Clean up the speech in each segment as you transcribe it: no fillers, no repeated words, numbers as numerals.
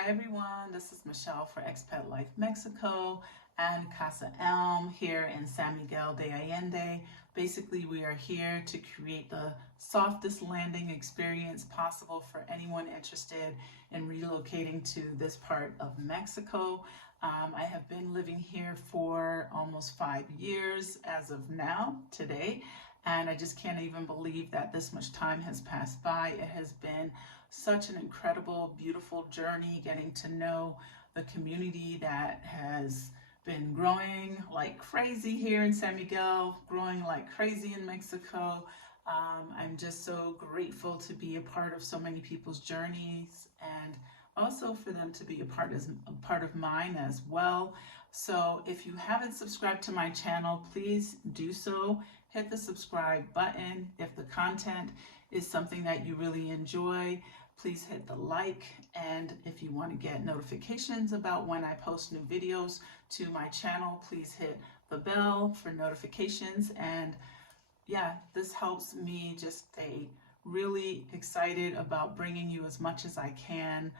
Hi everyone, this is Michelle for Expat Life Mexico and Casa ELM here in San Miguel de Allende. Basically, we are here to create the softest landing experience possible for anyone interested in relocating to this part of Mexico. I have been living here for almost 5 years as of now, today, and I just can't even believe that this much time has passed by. It has been such an incredible, beautiful journey getting to know the community that has been growing like crazy here in San Miguel, growing like crazy in Mexico. I'm just so grateful to be a part of so many people's journeys and also for them to be a part of mine as well. So if you haven't subscribed to my channel, please do so. Hit the subscribe button. If the content is something that you really enjoy, please hit the like, and if you want to get notifications about when I post new videos to my channel, please hit the bell for notifications. And yeah, this helps me just stay really excited about bringing you as much as I can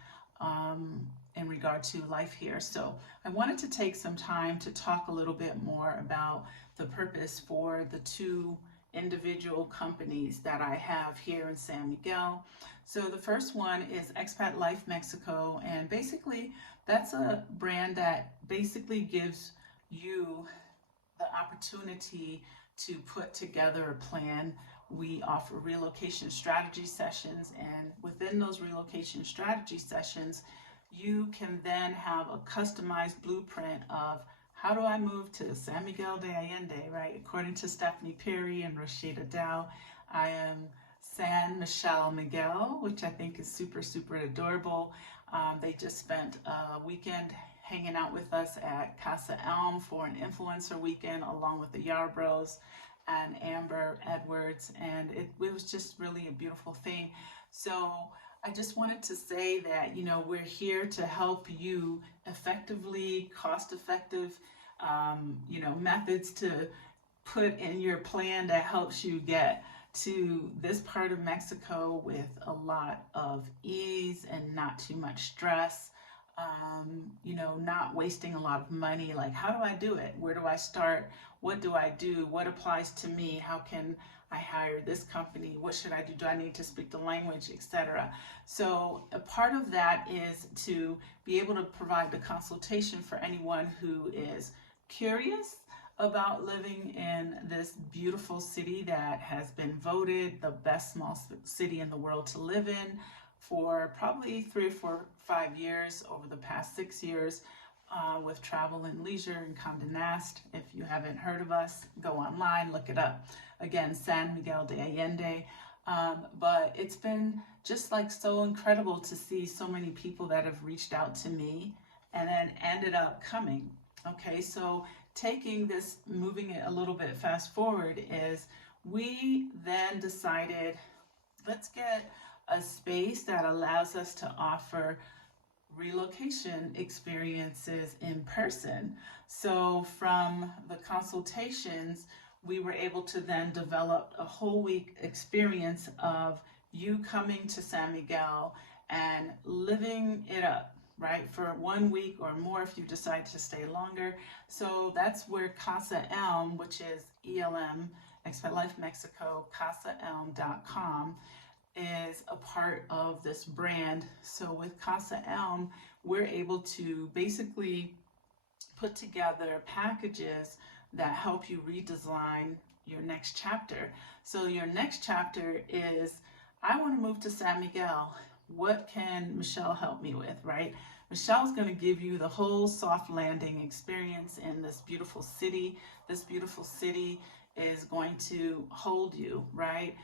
in regard to life here. So I wanted to take some time to talk a little bit more about the purpose for the two individual companies that I have here in San Miguel. So the first one is Expat Life Mexico, and basically that's a brand that basically gives you the opportunity to put together a plan. We offer relocation strategy sessions, and within those relocation strategy sessions, you can then have a customized blueprint of how do I move to San Miguel de Allende, right? According to Stephanie Perry and Roshida Dow, I am San Michelle Miguel, which I think is super, super adorable. They just spent a weekend hanging out with us at Casa ELM for an influencer weekend, along with the Yarbros and Amber Edwards, and it was just really a beautiful thing. So I just wanted to say that, you know, we're here to help you effectively, cost-effective, methods to put in your plan that helps you get to this part of Mexico with a lot of ease and not too much stress. Not wasting a lot of money. Like, how do I do it? Where do I start? What do I do? What applies to me? How can I hire this company? What should I do? Do I need to speak the language, etc.? So a part of that is to be able to provide the consultation for anyone who is curious about living in this beautiful city that has been voted the best small city in the world to live in for probably 3 or 4, 5 years over the past 6 years, with Travel and Leisure and Condé Nast. If you haven't heard of us, go online, look it up. Again, San Miguel de Allende. But it's been just like so incredible to see so many people that have reached out to me and then ended up coming. Okay, so taking this, moving it a little bit fast forward, is we then decided, let's get a space that allows us to offer relocation experiences in person. So from the consultations, we were able to then develop a whole week experience of you coming to San Miguel and living it up, right, for 1 week or more if you decide to stay longer. So that's where Casa ELM, which is ELM, Expat Life Mexico, casaelm.com, is a part of this brand. So with Casa ELM, we're able to basically put together packages that help you redesign your next chapter. So your next chapter is, I want to move to San Miguel. What can Michelle help me with, right? Michelle's going to give you the whole soft landing experience in this beautiful city. This beautiful city is going to hold you, right?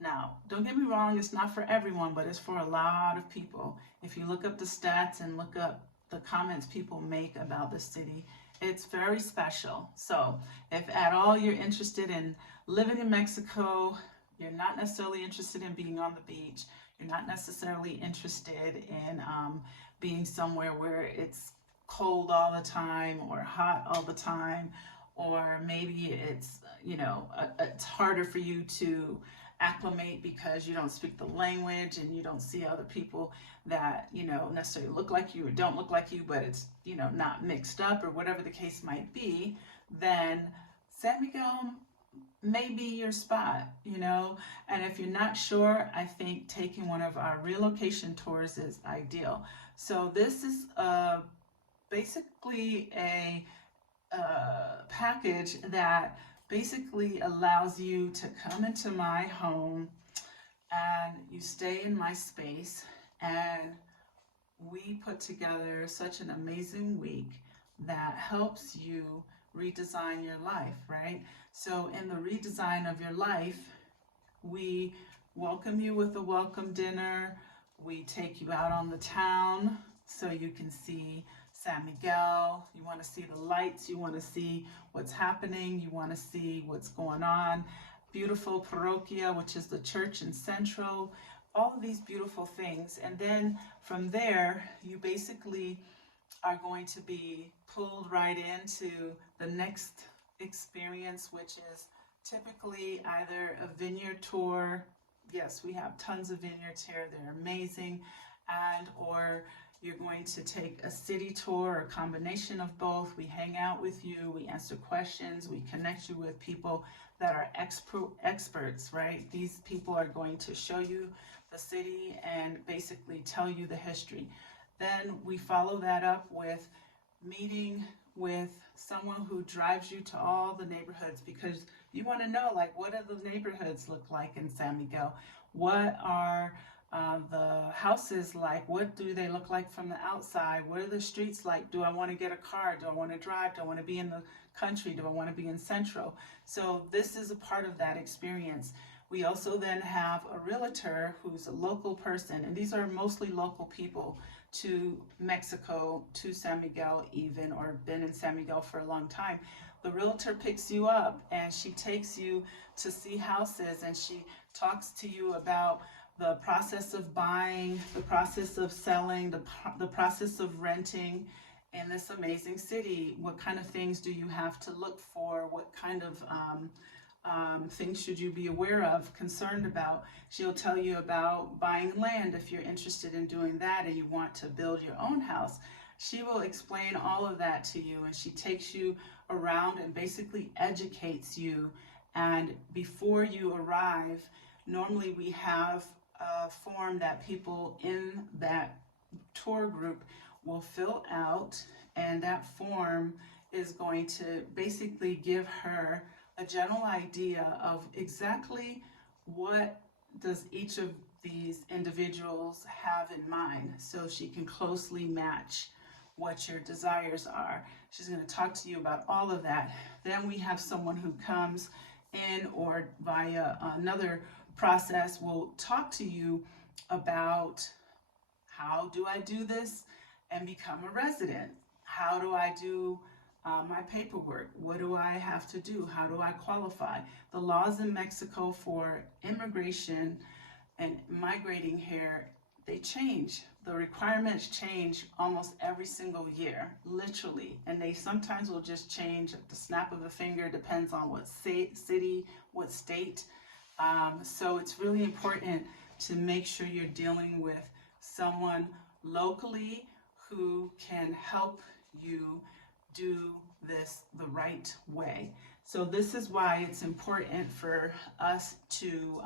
Now, don't get me wrong, it's not for everyone, but it's for a lot of people. If you look up the stats and look up the comments people make about the city, it's very special. So if at all you're interested in living in Mexico, you're not necessarily interested in being on the beach, you're not necessarily interested in being somewhere where it's cold all the time or hot all the time, or maybe it's, it's harder for you to acclimate because you don't speak the language and you don't see other people that, you know, necessarily look like you or don't look like you, but it's, you know, not mixed up or whatever the case might be, then San Miguel may be your spot, you know. And if you're not sure, I think taking one of our relocation tours is ideal. So this is basically a package that basically allows you to come into my home and you stay in my space, and we put together such an amazing week that helps you redesign your life, right? So in the redesign of your life, we welcome you with a welcome dinner. We take you out on the town so you can see San Miguel. You want to see the lights, you want to see what's happening, you want to see what's going on. Beautiful parroquia, which is the church in Central, all of these beautiful things. And then from there, you basically are going to be pulled right into the next experience, which is typically either a vineyard tour. Yes, we have tons of vineyards here, they're amazing. And or you're going to take a city tour, a combination of both. We hang out with you, we answer questions, we connect you with people that are experts, right? These people are going to show you the city and basically tell you the history. Then we follow that up with meeting with someone who drives you to all the neighborhoods, because you want to know, like, what do the neighborhoods look like in San Miguel? What are the houses like? What do they look like from the outside? What are the streets like? Do I want to get a car? Do I want to drive? Do I want to be in the country? Do I want to be in Central? So this is a part of that experience. We also then have a realtor who's a local person, and these are mostly local people to Mexico, to San Miguel even, or been in San Miguel for a long time. The realtor picks you up and she takes you to see houses, and she talks to you about the process of buying, the process of selling, the process of renting in this amazing city. What kind of things do you have to look for? What kind of things should you be aware of, concerned about? She'll tell you about buying land if you're interested in doing that and you want to build your own house. She will explain all of that to you, and she takes you around and basically educates you. And before you arrive, normally we have a form that people in that tour group will fill out, and that form is going to basically give her a general idea of exactly what does each of these individuals have in mind, so she can closely match what your desires are. She's going to talk to you about all of that. Then we have someone who comes in or via another process will talk to you about, how do I do this and become a resident? How do I do my paperwork? What do I have to do? How do I qualify? The laws in Mexico for immigration and migrating here, they change. The requirements change almost every single year, literally. And they sometimes will just change at the snap of a finger, depends on what city, what state. So it's really important to make sure you're dealing with someone locally who can help you do this the right way. So this is why it's important for us to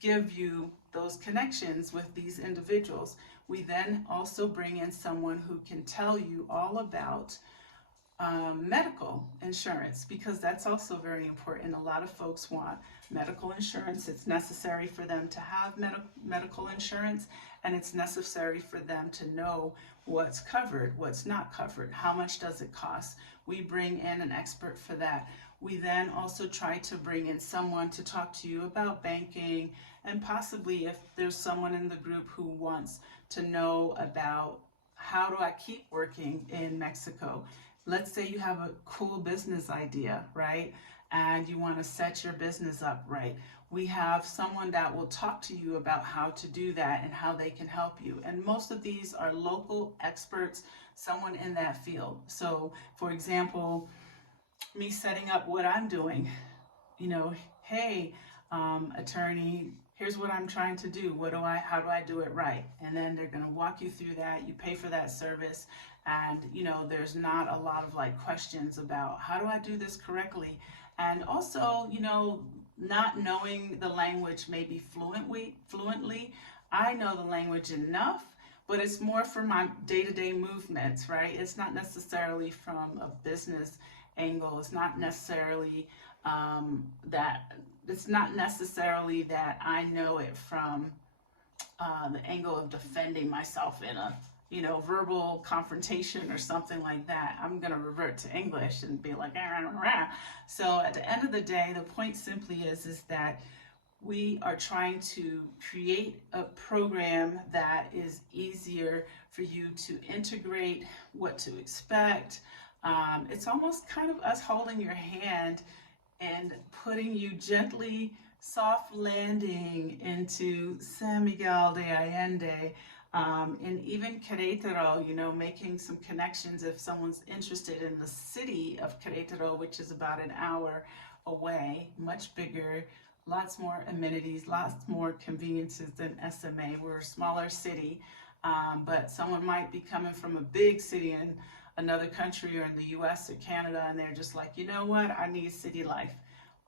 give you those connections with these individuals. We then also bring in someone who can tell you all about medical insurance, because that's also very important. A lot of folks want medical insurance. It's necessary for them to have medical insurance, and it's necessary for them to know what's covered, what's not covered, how much does it cost. We bring in an expert for that. We then also try to bring in someone to talk to you about banking, and possibly if there's someone in the group who wants to know about, how do I keep working in Mexico? Let's say you have a cool business idea, right? And you want to set your business up right. We have someone that will talk to you about how to do that and how they can help you. And most of these are local experts, someone in that field. So for example, me setting up what I'm doing, you know, hey, attorney, here's what I'm trying to do. How do I do it right? And then they're going to walk you through that. You pay for that service. And, you know, there's not a lot of like questions about how do I do this correctly? And also, you know, not knowing the language maybe fluently. I know the language enough, but it's more for my day-to-day movements, right? It's not necessarily from a business angle. It's not necessarily that I know it from the angle of defending myself in a, you know, verbal confrontation or something like that. I'm going to revert to English and be like, rah, rah, rah. So at the end of the day, the point simply is that we are trying to create a program that is easier for you to integrate, what to expect. It's almost kind of us holding your hand and putting you gently, soft landing into San Miguel de Allende, and even Querétaro, you know, making some connections if someone's interested in the city of Querétaro, which is about an hour away, much bigger, lots more amenities, lots more conveniences than SMA. We're a smaller city, but someone might be coming from a big city in another country or in the US or Canada, and they're just like, you know what, I need city life.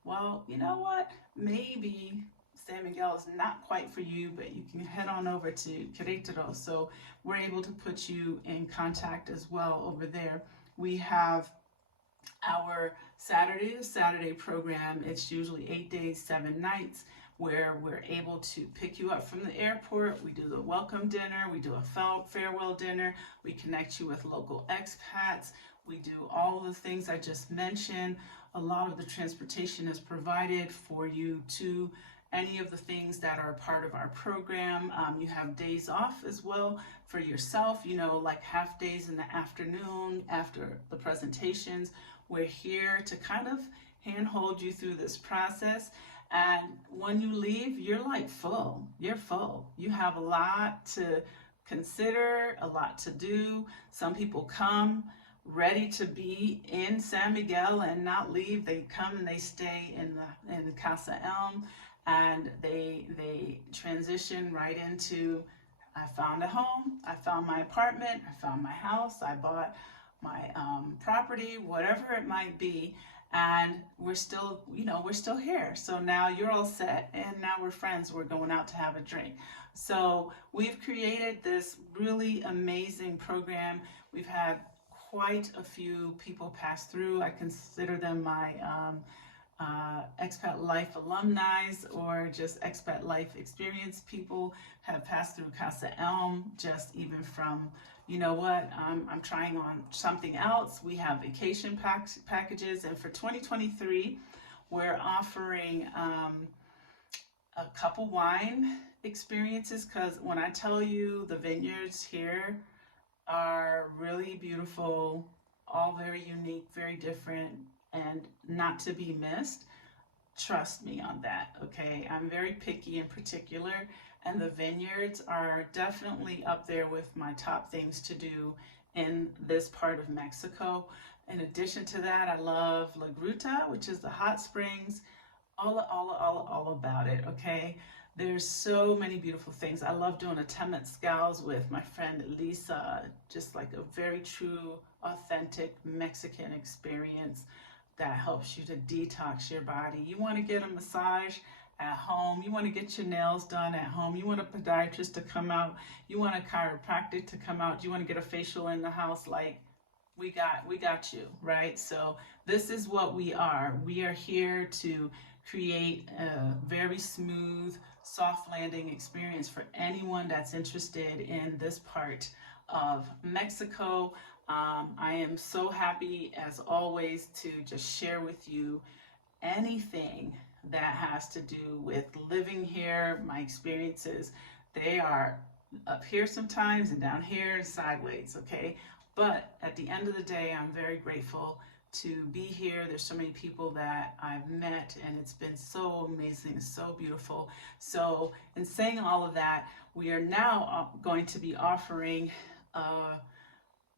Well, you know what, maybe San Miguel is not quite for you, but you can head on over to Querétaro. So we're able to put you in contact as well over there. We have our Saturday to Saturday program. It's usually 8 days, 7 nights, where we're able to pick you up from the airport. We do the welcome dinner, we do a farewell dinner, we connect you with local expats, we do all the things I just mentioned. A lot of the transportation is provided for you to any of the things that are part of our program. You have days off as well for yourself, you know, like half days in the afternoon after the presentations. We're here to kind of handhold you through this process. And when you leave, you're like full. You're full. You have a lot to consider, a lot to do. Some people come ready to be in San Miguel and not leave. They come and they stay in the Casa ELM, and they transition right into, I found a home, I found my apartment, I found my house, I bought my property, whatever it might be, and we're still, you know, we're still here. So now you're all set, and now we're friends. We're going out to have a drink. So we've created this really amazing program. We've had quite a few people pass through. I consider them my expat life alumni, or just expat life experience people have passed through Casa ELM, just even from, you know what, I'm trying on something else. We have vacation packages, and for 2023, we're offering a couple wine experiences, because when I tell you the vineyards here are really beautiful, all very unique, very different, and not to be missed. Trust me on that, okay? I'm very picky in particular, and the vineyards are definitely up there with my top things to do in this part of Mexico. In addition to that, I love La Gruta, which is the hot springs, all about it, okay? There's so many beautiful things. I love doing a temazcals with my friend Lisa, just like a very true, authentic Mexican experience that helps you to detox your body. You want to get a massage at home, you want to get your nails done at home, you want a podiatrist to come out, you want a chiropractic to come out, you want to get a facial in the house, like we got you, right? So this is what we are. We are here to create a very smooth, soft landing experience for anyone that's interested in this part of Mexico. I am so happy, as always, to just share with you anything that has to do with living here. My experiences, they are up here sometimes and down here and sideways, okay? But at the end of the day, I'm very grateful to be here. There's so many people that I've met, and it's been so amazing, so beautiful. So in saying all of that, we are now going to be offering a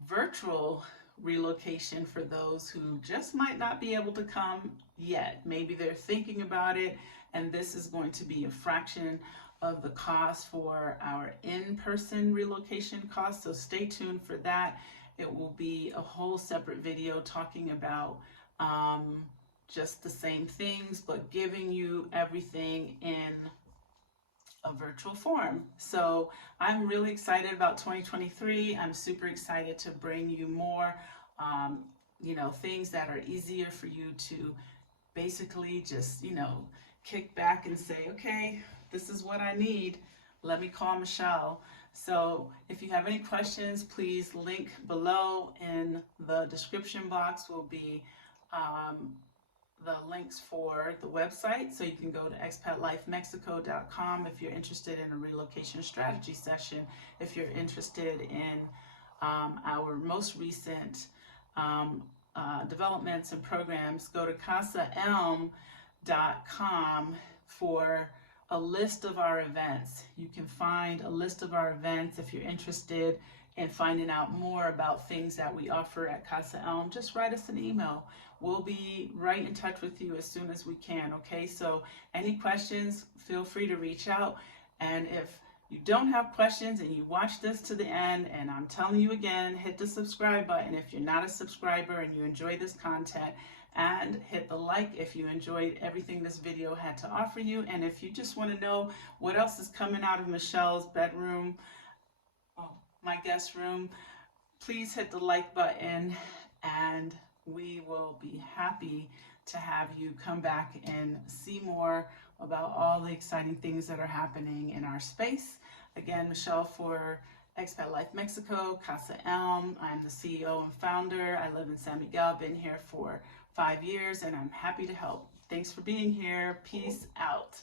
virtual relocation for those who just might not be able to come yet. Maybe they're thinking about it and this is going to be a fraction of the cost for our in-person relocation cost. So stay tuned for that. It will be a whole separate video talking about just the same things, but giving you everything in a virtual form. So I'm really excited about 2023. I'm super excited to bring you more, things that are easier for you to basically just, kick back and say, okay, this is what I need. Let me call Michelle. So if you have any questions, please link below in the description box will be the links for the website. So you can go to expatlifemexico.com if you're interested in a relocation strategy session. If you're interested in our most recent developments and programs, go to casaelm.com for a list of our events. You can find a list of our events if you're interested in finding out more about things that we offer at Casa ELM. Just write us an email. We'll be right in touch with you as soon as we can, okay? So any questions, feel free to reach out. And if you don't have questions and you watch this to the end, and I'm telling you again, hit the subscribe button if you're not a subscriber and you enjoy this content, and hit the like if you enjoyed everything this video had to offer you. And if you just want to know what else is coming out of Michelle's bedroom, my guest room, please hit the like button, and we will be happy to have you come back and see more about all the exciting things that are happening in our space. Again, Michelle for Expat Life Mexico, Casa ELM. I'm the CEO and founder. I live in San Miguel, been here for 5 years, and I'm happy to help. Thanks for being here. Peace out.